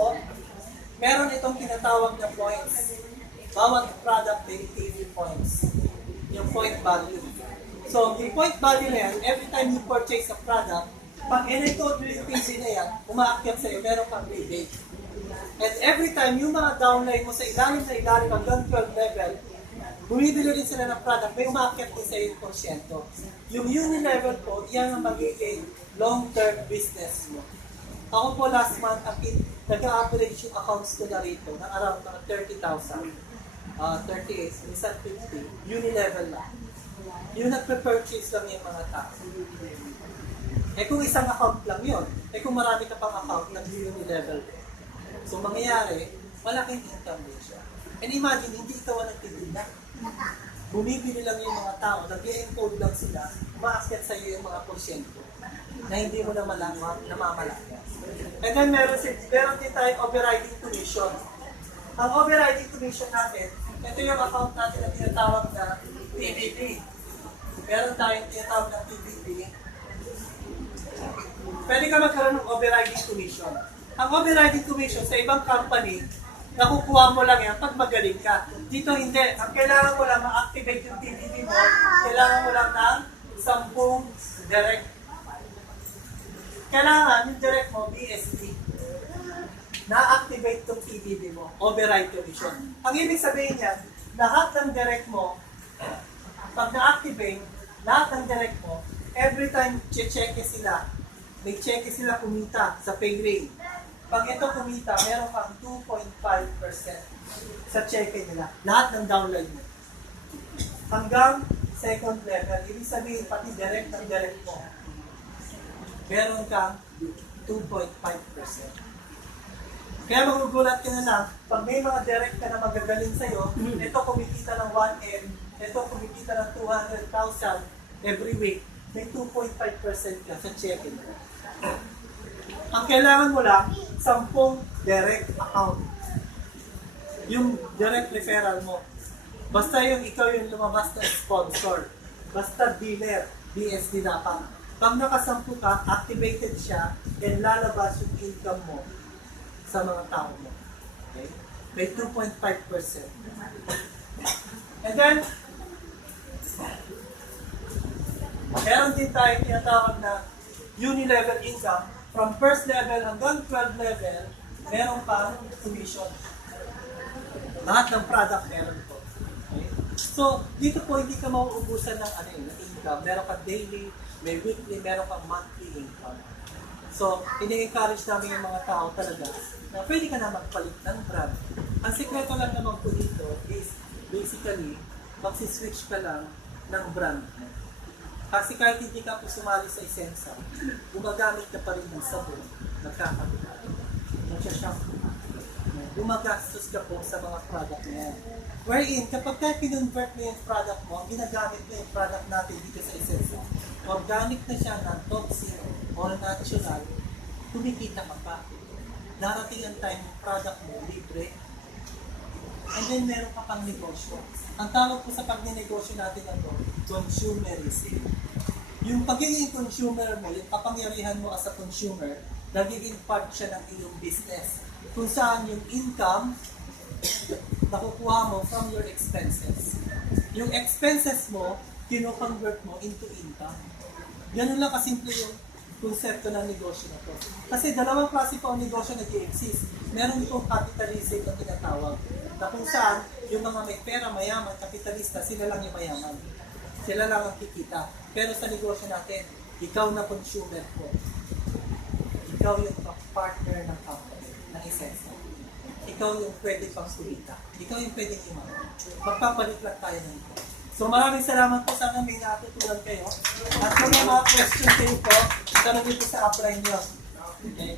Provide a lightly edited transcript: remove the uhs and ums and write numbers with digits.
po, meron itong tinatawag na points. Bawat product may TV points. Yung point value. So, yung point value na yan, every time you purchase a product, pag in-encode yung TV na yan, umaakyat sa'yo, meron kang rebate. And every time yung mga downline mo sa ilalim na ilalim hanggang 12 level, bumibili rin sila ng product, may umaakyat din sa'yo yung porsyento. Yung uni-level po, yan ang magiging long-term business mo. Ako po last month, nag-average yung accounts ko na rito ng around mga 30,000. 38, minsan 50, uni-level lang. Yung nagpe-purchase lang yung mga tao. Eh kung isang account lang yun, eh kung marami ka pang account, nag-uni-level. So mangyayari, malaking income din siya. And imagine, hindi ikaw ang nagtitinda. Bumibili lang yung mga tao, nag-encode lang sila, umaakyat sa iyo yung mga porsyento na hindi mo na namamalakas. And then meron din tayong overriding commission. Ang overriding commission natin, ito yung account natin na tinatawag na PBB. Meron tayong tinatawag na PBB. Pwede ka magkaroon ng overriding commission. Ang overriding commission sa ibang company, nakukuha mo lang yan pag magaling ka. Dito hindi. Ang kailangan mo lang ma-activate yung PBB mo, kailangan mo lang ng 10 direct. Kailangan yung direct mo, BSD. Na-activate itong PBB mo, override commission. Ang ibig sabihin niya, lahat ng direct mo, pag na-activate, lahat ng direct mo, every time check sila, may check sila kumita sa pay rate. Pag ito kumita, meron kang 2.5% sa check nila. Lahat ng downline mo. Hanggang second level, ibig sabihin pati direct ng direct mo, meron kang 2.5%. Kaya magugulat ka na lang, pag may mga direct ka na magagaling sa'yo, ito kumikita ng 1M, ito kumikita ng 200,000 every week, may 2.5% ka sa check-in. Ang kailangan mo lang, 10 direct account. Yung direct referral mo. Basta yung ikaw yung lumabas na sponsor. Basta dealer, BSD dapat. Pag nakasampu ka, activated siya, and lalabas yung income mo sa mga tao mo. Okay? May 2.5%. And then, meron din tayo tinatawag na uni-level income. From first level hanggang 12 level, meron pa commission. Lahat ng product meron po. Okay? So, dito po hindi ka mauubusan ng income. Meron ka daily, may weekly, meron kang monthly income. So, ini-encourage namin yung mga tao talaga na pwede ka na magpalit ng brand. Ang sikreto lang naman po dito is basically, magsiswitch ka lang ng brand. Kasi kahit hindi ka po sumali sa Isensa, gumagamit ka pa rin ng sabon, nagkakagulat, nagsashampoo, gumagastos ka po sa mga product na yan. Wherein, kapag ka kinonvert mo yung product mo, ginagamit mo yung product natin dito sa Isensa, organic na siya, non-toxic, all natural, kumikita ka pa. Darating ang time yung product mo, libre, and then meron ka pang negosyo. Ang tawag po sa pag-negosyo natin ito, consumerism. Yung pagiging consumer mo, yung kapangyarihan mo as a consumer, nagiging part siya ng iyong business. Kung saan yung income, nakukuha mo from your expenses. Yung expenses mo, kino-convert mo into income. Ganun lang kasimple yung konsepto ng negosyo na to. Kasi dalawang klase pa ang negosyo na nag-exist. Meron itong capitalism na tinatawag. Na kung saan, yung mga may pera, mayaman, kapitalista, sila lang yung mayaman. Sila lang ang kikita. Pero sa negosyo natin, ikaw na consumer ko. Ikaw yung partner ng company, ng Isensa. Ikaw yung pwede pang kumita. Ikaw yung pwede imaman. Magpapalit lang tayo ng ito. So maraming salamat po. Sana may natutunan kayo. At kung may mga questions kayo po, tanong dito sa upline nyo. Okay?